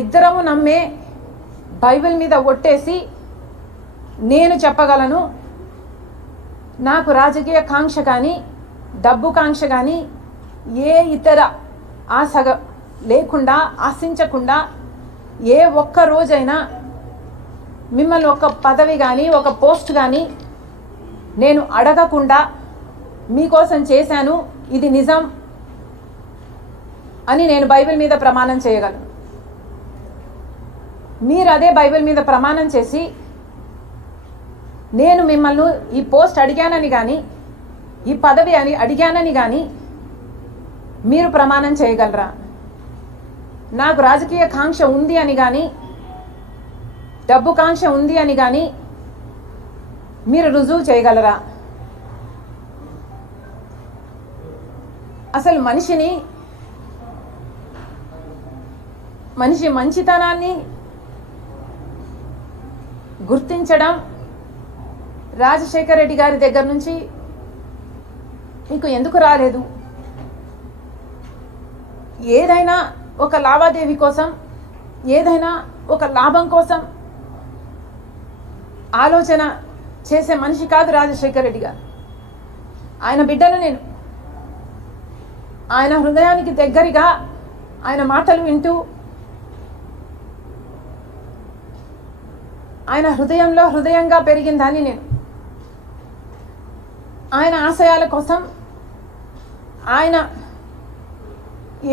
ఇద్దరము నమ్మే బైబిల్ మీద ఒట్టేసి నేను చెప్పగలను, నాకు రాజకీయ కాంక్ష కానీ డబ్బు కాంక్ష కానీ ఏ ఇతర ఆశ లేకుండా ఆశించకుండా ఏ ఒక్క రోజైనా మిమ్మల్ని ఒక పదవి కానీ ఒక పోస్ట్ కానీ నేను అడగకుండా మీకోసం చేశాను, ఇది నిజం అని నేను బైబిల్ మీద ప్రమాణం చేయగలను. మీరు అదే బైబిల్ మీద ప్రమాణం చేసి నేను మిమ్మల్ని ఈ పోస్ట్ అడిగానని కానీ ఈ పదవి అని అడిగానని కానీ మీరు ప్రమాణం చేయగలరా? నాకు రాజకీయ కాంక్ష ఉంది అని కానీ డబ్బు కాంక్ష ఉంది అని కానీ మీరు రుజువు చేయగలరా? అసలు మనిషి మంచితనాన్ని గుర్తించడం రాజశేఖర్ రెడ్డి గారి దగ్గర నుంచి మీకు ఎందుకు రాలేదు? ఏదైనా ఒక లావాదేవీ కోసం, ఏదైనా ఒక లాభం కోసం ఆలోచన చేసే మనిషి కాదు రాజశేఖర్ రెడ్డి గారు. ఆయన బిడ్డను నేను, ఆయన హృదయానికి దగ్గరగా ఆయన మాటలు వింటూ ఆయన హృదయంలో హృదయంగా పెరిగిందని నేను. ఆయన ఆశయాల కోసం ఆయన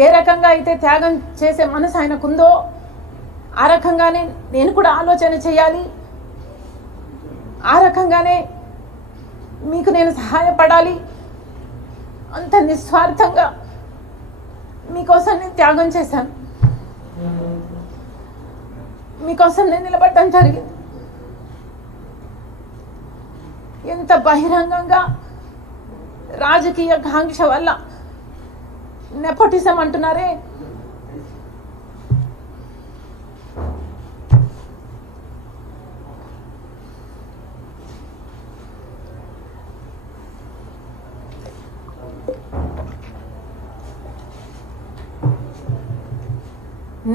ఏ రకంగా అయితే త్యాగం చేసే మనసు ఆయనకుందో ఆ రకంగానే నేను కూడా ఆలోచన చేయాలి, ఆ రకంగానే మీకు నేను సహాయపడాలి, అంత నిస్వార్థంగా మీకోసం నేను త్యాగం చేశాను, మీకోసం నేను నిలబడటం జరిగింది. ఎంత బహిరంగంగా రాజకీయ కాంక్ష వల్ల నెపోటిజం అంటున్నారే,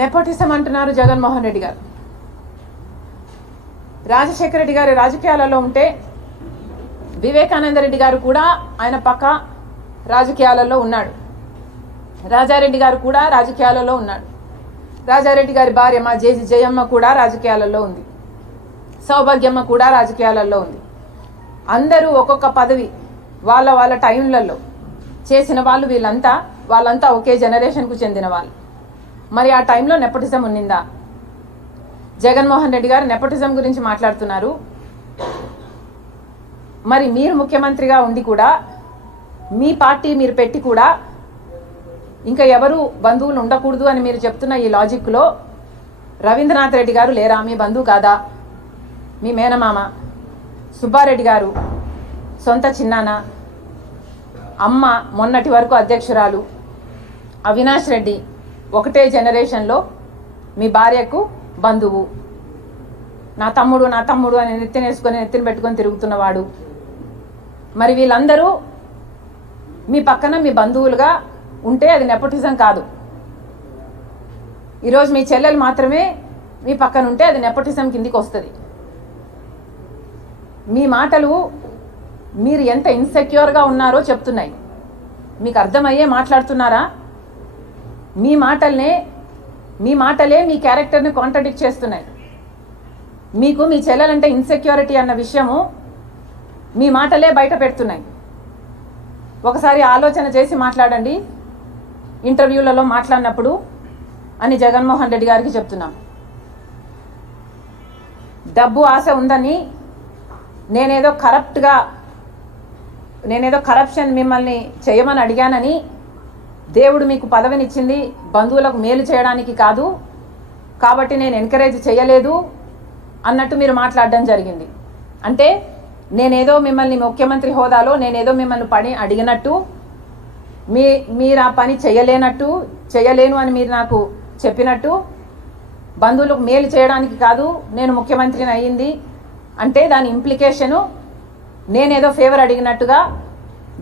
నెపోటిజం అంటున్నారు జగన్మోహన్ రెడ్డి గారు. రాజశేఖర రెడ్డి గారి రాజకీయాలలో ఉంటే వివేకానంద రెడ్డి గారు కూడా ఆయన పక్క రాజకీయాలలో ఉన్నాడు, రాజారెడ్డి గారు కూడా రాజకీయాలలో ఉన్నాడు, రాజారెడ్డి గారి భార్య మా జయమ్మ కూడా రాజకీయాలలో ఉంది, సౌభాగ్యమ్మ కూడా రాజకీయాలలో ఉంది. అందరూ ఒక్కొక్క పదవి వాళ్ళ టైంలలో చేసిన వాళ్ళు, వాళ్ళంతా ఒకే జనరేషన్కు చెందిన వాళ్ళు. మరి ఆ టైంలో నెపోటిజం ఉన్నిందా? జగన్మోహన్ రెడ్డి గారు నెపోటిజం గురించి మాట్లాడుతున్నారు. మరి మీరు ముఖ్యమంత్రిగా ఉండి కూడా, మీ పార్టీ మీరు పెట్టి కూడా ఇంకా ఎవరు బంధువులు ఉండకూడదు అని మీరు చెప్తున్న ఈ లాజిక్లో రవీంద్రనాథ్ రెడ్డి గారు లేరా? మీ బంధువు కాదా? మీ మేనమామ. సుబ్బారెడ్డి గారు సొంత చిన్నాన్న, అమ్మ మొన్నటి వరకు అధ్యక్షురాలు. అవినాష్ రెడ్డి ఒకటే జనరేషన్లో మీ భార్యకు బంధువు. నా తమ్ముడు అని నెత్తిన పెట్టుకొని తిరుగుతున్నవాడు. మరి వీళ్ళందరూ మీ పక్కన మీ బంధువులుగా ఉంటే అది నెపోటిజం కాదు. ఈరోజు మీ చెల్లెలు మాత్రమే మీ పక్కన ఉంటే అది నెపోటిజం కిందికి వస్తుంది. మీ మాటలు మీరు ఎంత ఇన్సెక్యూర్గా ఉన్నారో చెప్తున్నాయి. మీకు అర్థమయ్యే మాట్లాడుతున్నారా? మీ మాటలే మీ క్యారెక్టర్ని కాంట్రడిక్ట్ చేస్తున్నాయి. మీకు మీ చెల్లెలంటే ఇన్సెక్యూరిటీ అన్న విషయము మీ మాటలే బయట పెడుతున్నాయి. ఒకసారి ఆలోచన చేసి మాట్లాడండి ఇంటర్వ్యూలలో మాట్లాడినప్పుడు అని జగన్మోహన్ రెడ్డి గారికి చెప్తున్నాం. డబ్బు ఆశ ఉందని నేనేదో కరప్షన్ మిమ్మల్ని చేయమని అడిగానని, దేవుడు మీకు పదవినిచ్చింది బంధువులకు మేలు చేయడానికి కాదు కాబట్టి నేను ఎంకరేజ్ చేయలేదు అన్నట్టు మీరు మాట్లాడడం జరిగింది. అంటే నేనేదో మిమ్మల్ని ముఖ్యమంత్రి హోదాలో నేనేదో మిమ్మల్ని పని అడిగినట్టు, మీరు ఆ పని చేయలేను అని మీరు నాకు చెప్పినట్టు, బంధువులకు మేలు చేయడానికి కాదు నేను ముఖ్యమంత్రిని అయ్యింది అంటే దాని ఇంప్లికేషను నేనేదో ఫేవర్ అడిగినట్టుగా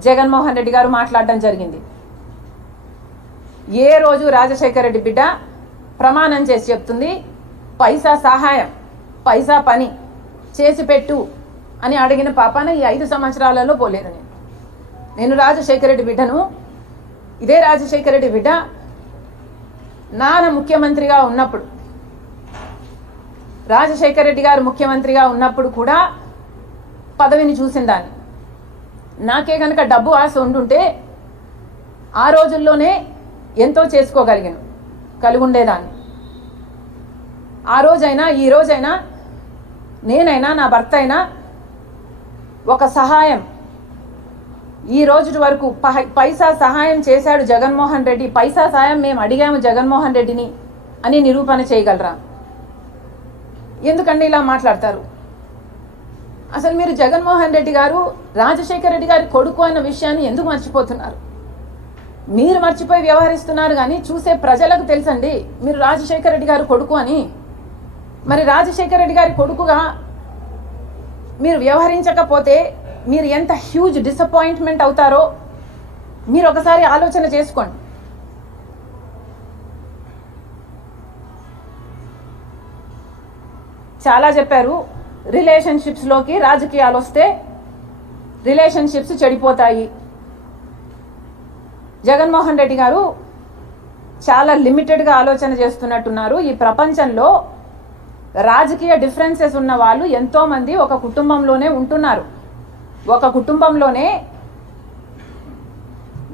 జగన్మోహన్ రెడ్డి గారు మాట్లాడడం జరిగింది. ఏ రోజు రాజశేఖర రెడ్డి బిడ్డ ప్రమాణం చేసి చెప్తుంది, పైసా సహాయం, పైసా పని చేసి పెట్టు అని అడిగిన పాపాన ఈ 5 సంవత్సరాలలో పోలేదు. నేను రాజశేఖర రెడ్డి బిడ్డను. ఇదే రాజశేఖర రెడ్డి బిడ్డ నాన్న ముఖ్యమంత్రిగా ఉన్నప్పుడు, రాజశేఖర రెడ్డి గారు ముఖ్యమంత్రిగా ఉన్నప్పుడు కూడా పదవిని చూసిందాన్ని. నాకే కనుక డబ్బు ఆశ ఉండుంటే ఆ రోజుల్లోనే ఎంతో చేసుకోగలిగాను, కలిగి ఉండేదాన్ని. ఆ రోజైనా ఈ రోజైనా నేనైనా నా భర్త అయినా ఒక సహాయం, ఈ రోజు వరకు పైసా సహాయం చేశాడు జగన్మోహన్ రెడ్డి, పైసా సహాయం మేము అడిగాము జగన్మోహన్ రెడ్డిని అని నిరూపణ చేయగలరా? ఎందుకండి ఇలా మాట్లాడతారు? అసలు మీరు జగన్మోహన్ రెడ్డి గారు రాజశేఖర రెడ్డి గారి కొడుకు అన్న విషయాన్ని ఎందుకు మర్చిపోతున్నారు? మీరు మర్చిపోయి వ్యవహరిస్తున్నారు, కానీ చూసే ప్రజలకు తెలుసండి మీరు రాజశేఖర రెడ్డి గారు కొడుకు అని. మరి రాజశేఖర రెడ్డి గారి కొడుకుగా మీరు వ్యవహరించకపోతే మీరు ఎంత హ్యూజ్ డిసప్పాయింట్మెంట్ అవుతారో మీరు ఒకసారి ఆలోచన చేసుకోండి. చాలా చెప్పారు, రిలేషన్షిప్స్లోకి రాజకీయాలు వస్తే రిలేషన్షిప్స్ చెడిపోతాయి. జగన్మోహన్ రెడ్డి గారు చాలా లిమిటెడ్గా ఆలోచన చేస్తున్నట్టున్నారు. ఈ ప్రపంచంలో రాజకీయ డిఫరెన్సెస్ ఉన్న వాళ్ళు ఎంతోమంది ఒక కుటుంబంలోనే ఉంటున్నారు. ఒక కుటుంబంలోనే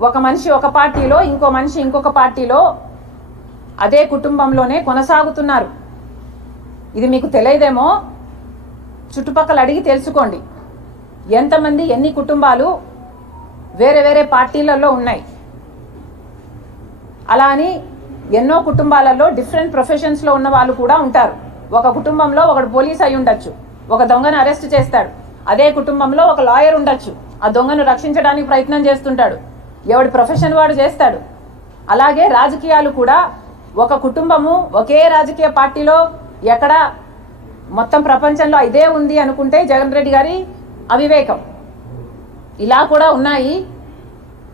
ఒక మనిషి ఒక పార్టీలో, ఇంకో మనిషి ఇంకొక పార్టీలో, అదే కుటుంబంలోనే కొనసాగుతున్నారు. ఇది మీకు తెలియదేమో, చుట్టుపక్కల అడిగి తెలుసుకోండి ఎంతమంది, ఎన్ని కుటుంబాలు వేరే వేరే పార్టీలలో ఉన్నాయి. అలా అని ఎన్నో కుటుంబాలలో డిఫరెంట్ ప్రొఫెషన్స్లో ఉన్న వాళ్ళు కూడా ఉంటారు. ఒక కుటుంబంలో ఒకడు పోలీస్ అయి ఉండొచ్చు, ఒక దొంగను అరెస్ట్ చేస్తాడు. అదే కుటుంబంలో ఒక లాయర్ ఉండొచ్చు, ఆ దొంగను రక్షించడానికి ప్రయత్నం చేస్తుంటాడు. ఎవడి ప్రొఫెషన్ వాడు చేస్తాడు. అలాగే రాజకీయాలు కూడా ఒక కుటుంబము ఒకే రాజకీయ పార్టీలో ఎక్కడ మొత్తం ప్రపంచంలో ఇదే ఉంది అనుకుంటే జగన్ రెడ్డి గారి అవివేకం. ఇలా కూడా ఉన్నాయి.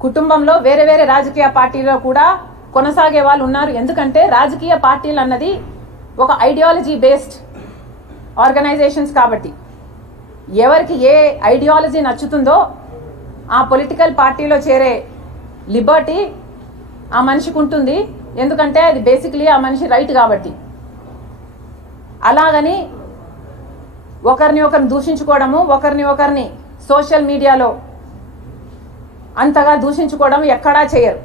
కుటుంబంలో వేరే వేరే రాజకీయ పార్టీలో కూడా కొనసాగే వాళ్ళు ఉన్నారు. ఎందుకంటే రాజకీయ పార్టీలు అన్నది ఒక ఐడియాలజీ బేస్డ్ ఆర్గనైజేషన్స్ కాబట్టి ఎవరికి ఏ ఐడియాలజీ నచ్చుతుందో ఆ పొలిటికల్ పార్టీలో చేరే లిబర్టీ ఆ మనిషికి ఉంటుంది. ఎందుకంటే అది బేసిక్లీ ఆ మనిషి రైట్ కాబట్టి. అలాగని ఒకరిని ఒకరిని దూషించుకోవడము, ఒకరిని ఒకరిని సోషల్ మీడియాలో అంతగా దూషించుకోవడం ఎక్కడా చేయరు.